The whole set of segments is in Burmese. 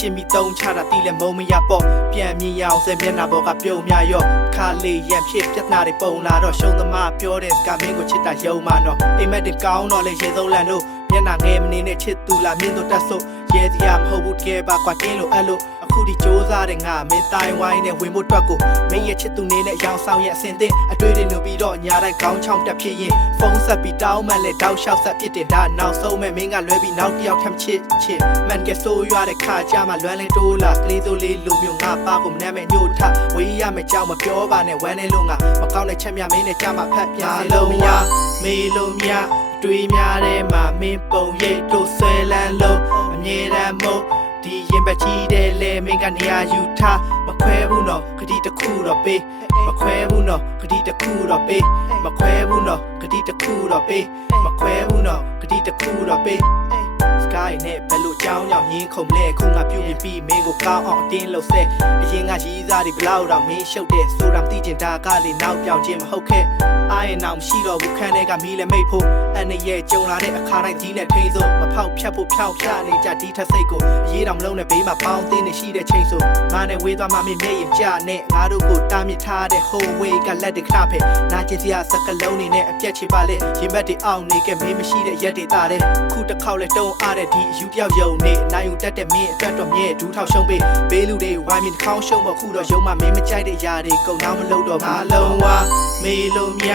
ကျင်ပြီးသုံးချတာတီးလဲမုံမရပေါ့ပြန်မြင်ရအောင်စဲမျက်နှာပေါ်ကပြုံများရော့ခါလေးရံဖြစ်ပြတ်နာတွေပုံလာတော့ရှုံးသမားပြောတဲ့စကားမင်းကိုချစ်တာယုံမှတော့အိမ်မက်တကောင်းတော့လေရေသုံးလန်လို့မျက်နှာငယ်မနေနဲ့ချစ်သူလာမြင်တော့တက်ဆိုရဲစရာမဟုတ်ဘူးတကယ်ပါကွာတင်းလို့အဲ့လိုအခုဒီစူးစားတဲ့ငါမင်းတိုင်းဝိုင်းနဲ့ဝင်ဖို့တွက်ကိုမင်းရဲ့ချစ်သူနေနဲ့ရောင်ဆောင်ရဲ့အစင်သင်းအတွေ့တွေလို့ပြီးတော့ညာတိုင်းခေါင်းချောင်းတက်ဖြစ်ရင်ဖုန်းဆက်ပြီးတောင်းမှလဲတောက်လျှောက်ဆက်ဖြစ်တယ်ဒါနောက်ဆုံးမဲ့မင်းကလွဲပြီးနောက်တစ်ယောက်ထမ်းချစ်မန်ကဆိုးရွာတဲ့ခါကြမှာလွမ်းလဲတိုးလာကလေးစိုးလေးလူမျိုးငါပါကိုမနှမ်းမဲ့ညှို့ထဝေးရမယ့်ကြောင်မပြောပါနဲ့ဝမ်းနေလို့ငါမကောင်းတဲ့ချက်များမင်းနဲ့ကြမှာဖတ်ပြလုံးမရမေးလို့မရတွေးများတဲ့မှာမင်းပုံရိပ်တို့ဆွဲလန်းလို့အမြဲတမ်းမို့ဒီရင်ပတ်ကြီးတဲ့လေမင်းကနေရာယူထားမခွဲဘူးနော်ဂတိတစ်ခုတော့ပေးမခွဲဘူးနော်ဂတိတစ်ခုတော့ပေးမခွဲဘူးနော်ဂတိတစ်ခုတော့ပေးမခွဲဘူးနော်ဂတိတစ်ခုတော့ပေးsky နဲ့ဘယ်လိုကြောင်းကြောင့်ရင်းခုံလဲခုငါပြုတ်ပြီးမင်းကိုကောင်းအောင်အတင်းလို့ဆက်အရင်ကရီးစားတွေဘလောက်တော့မင်းရှုပ်တဲ့ဆိုတာမသိချင်တာကလေနောက်ပြောင်ခြင်းမဟုတ်ခဲ့အားရင်အောင်ရှိတော့ဘူးခန်းထဲကမီးလည်းမိတ်ဖို့အနေရဲ့ကြုံလာတဲ့အခါတိုင်းကြီးနဲ့ထိန်းစိုးမဖောက်ဖြတ်ဖို့ဖြောင်းဖြနေကြဒီထက်စိတ်ကိုအရေးတော်မလုံးနဲ့ဘေးမှာပေါင်းတင်းနေရှိတဲ့ချိန်ဆိုငါနဲ့ဝေးသွားမှမင်းမျက်ရည်ကျနဲ့ငါတို့ကိုတားမြစ်ထားတဲ့ whole way ကလက်တွေခဏဖက်နာကျင်စရာစကလုံးနေနဲ့အပြက်ချပါလေရင်ဘတ်တွေအောင်နေကမင်းမရှိတဲ့ရက်တွေတာတဲ့ခုတစ်ခေါက်လဲတုံးအားတဲ့ဒီအယူပြောက်ယုံနေနိုင်ယူတတ်တဲ့မင်းအတွက်တော့မြဲဒူးထောက်ရှုံးပေးဘေးလူတွေဝိုင်းမြင်ခေါင်းရှုံးဖို့ခုတော့ယုံမှမင်းမကြိုက်တဲ့ຢာတွေကုန်တော့မလုပ်တော့ဘာလုံးဝမေးလို့မြ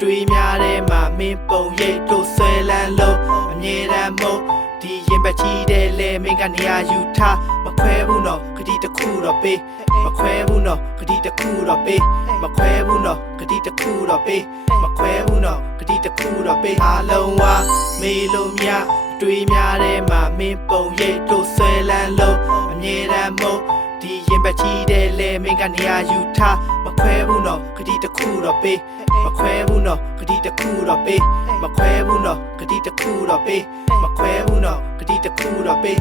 တွေးများတဲ့မှာမင်းပုံရိပ်တို့ဆွဲလန်းလို့အမြဲတမ်းမို့ဒီရင်ပတ်ကြီးတဲ့လေမင်းကနေရာယူထားမခွဲဘူးနော်ဂတိတစ်ခုတော့ပေးမခွဲဘူးနော်ဂတိတစ်ခုတော့ပေးမခွဲဘူးနော်ဂတိတစ်ခုတော့ပေးမခွဲဘူးနော်ဂတိတစ်ခုတော့ပေးအားလုံးဝမေးလို့မြတွေးများတဲ့မှာမင်းပုံရိပ်တို့ဆွဲလန်းလို့အမြဲတမ်းမို့ဒီရင်ပတ်ကြီးတဲ့လေမင်းကနေရာယူထားမခွဲဘူးနော်ဂတိတစ်ခုတော့ပေးမခွဲဘူးနော်ဂတိတစ်ခုတော့ပေးမခွဲဘူးနော်ဂတိတစ်ခုတော့ပေးမခွဲဘူးနော်ဂတိတစ်ခုတော့ပေး